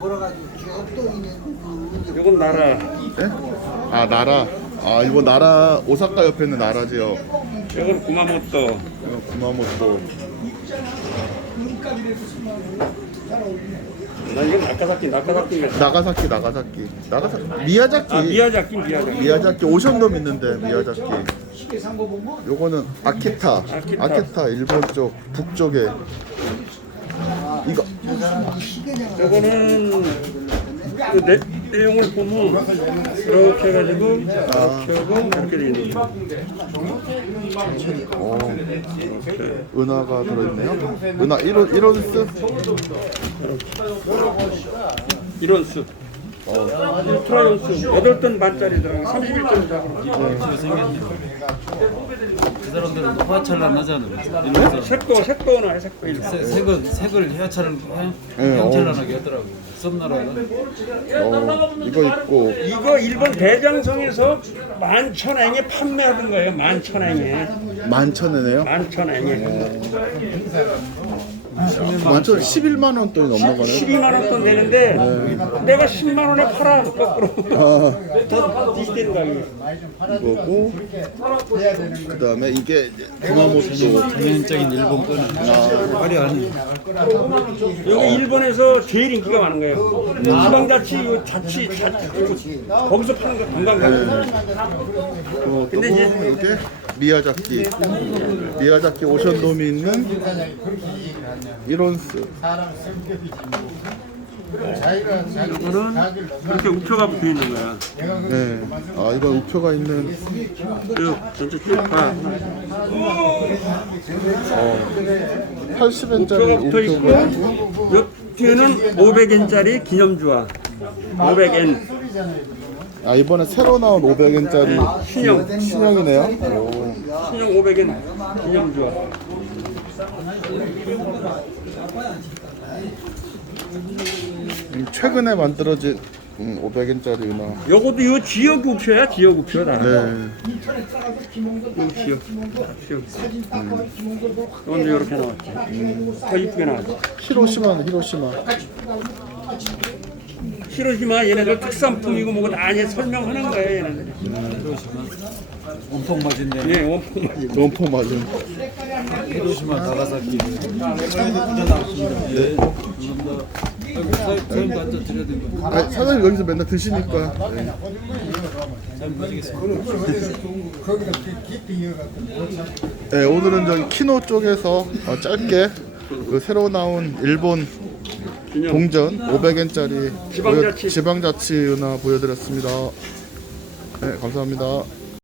이건 나라. 네? 아 나라. 아 이거 나라 오사카 옆에 있는 나라지요. 이건 구마모토. 이거 구마모토. 나 이건 나카사키. 나가사키. 미야자키. 아 미야자키. 미야자키 오션돔 있는데 미야자키. 요거는 아키타. 아키타 일본 쪽 북쪽에. 이거 이거는 그 내용을 보면 이렇게 해가지고 이렇게 하고 이렇게 돼 있는 거. 은하가 들어있네요. 은하 1온스. 이런스. 울트라연스 8톤 반짜리더라고. 31톤 작으로. 그 사람들은 화차를 하잖아. 색도 나요. 색도 일. 색을 해야차를 형철란하게 하더라고. 썸나라는. 이거 있고 이거 일본 대장성에서 11,000엔에 판매하던 거예요. 11,000엔에. 만천에네요. 11,000엔에. 만천 11만 원 돈이 넘어가네. 12만 원 돈 되는데 내가 10만 원에 팔아. 거꾸로. 더 비슷한 가격. 이거고 그다음에 이게 구마모토. 전형적인 일본 거는 화려한. 여기 일본에서 제일 인기가 많은 거예요. 지방자치, 자치 거기서 파는 거 금방 가요. 근데 이제 이게 미야자키 오션돔이 있는 1온스. 이거는 이렇게 우표가 붙어 있는 거야. 네. 아 이건 우표가 있는. 전체 쭉 80엔짜리 우표가 붙어 있고 요 뒤에는 500엔짜리 기념주화. 500엔. 아 이번에 새로 나온 500엔짜리 신형이네요. 오. 신형 500엔 기념주화. 최근에 만들어진 500엔짜리 은하. 요것도 요 지역 우표야. 지역 우표 다. 네. 요 지역. 이건 이렇게 나왔지. 더 이쁘게 나왔지. 히로시마는 히로시마. 히로시마 얘네들 특산품이고 뭐고 다 이제 설명하는 거예요. 얘네들. 온통 맞은데. 예, 원품 맞지. 원포 맞은. 히로시마, 나가사키. 네. 사장님 앉아 드려야 되는 거. 아, 사장님 여기서 맨날 드시니까. 네. 네, 오늘은 저기 키노 쪽에서 네. 짧게 그 새로 나온 일본 동전 500엔짜리 지방자치. 지방자치 은하 보여드렸습니다. 네, 감사합니다.